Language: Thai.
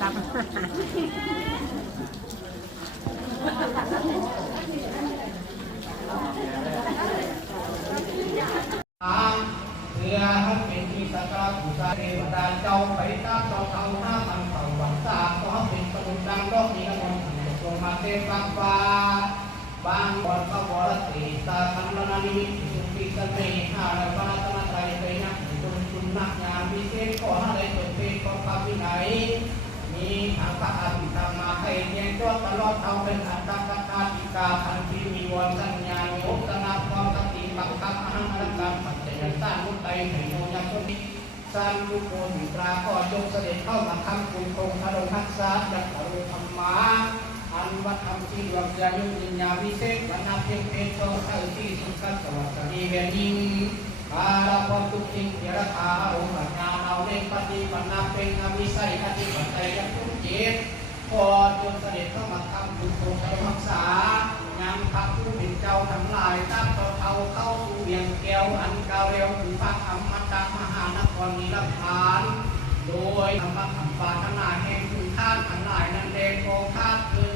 ซับเพื่อให้เป็นที่สักการะบูชาเทวดาเจ้าไปตามเจ้าเท่าหน้าพันเท่าวันตาก็เป็นสมุนดังดอกนี้ละมันลงมาเทฟังฟ้าบางวันพระวรติตาคันนานิมิตสุขีสเมหาและวาตนาใจไปนักคุณนักงานวิเศษขออะไรจงเป็นของพระวินัยมีทางพระอภิธรรมมาให้เรียนจดตลอดเอาเป็นอัตตกถาติกาพันธีมีวันสัญญาโยตนาความกติบังคับอาหารกรรมปัจจัยสร้างมุตไตให้โยยักษ์นี้สร้างยุคโกหิตราก็จงเสด็จเข้ามาทำคุณคงพระองค์ทักษะดักอรุธรรมาอันวัดธรรมที่ดวงใจยุญญาวิเศษวันนาเพียงเพชรโตเข้าที่สุขสวัสดีเวียนยิ่งอาลาภทุกทิ้งเยรคาอารมณ์ปัญญาเอาเล่นปฏิปันนาเป็นอวิสัยอธิปัจจัยยักษ์ทุกจิตพอจงเสด็จเข้ามาทำคุณคงพระรักษางานพระผู้เป็นเจ้าทั้งหลายตั้งเท่าเข้าสู่เวียงแก้วอันเก่าเร็วถึงพระธรรมตังมหานครนิรพานโดยธรรมะธรรมปาถนาแห่งคุณท่านทั้งหลายนั้นเดชโอภาสคือ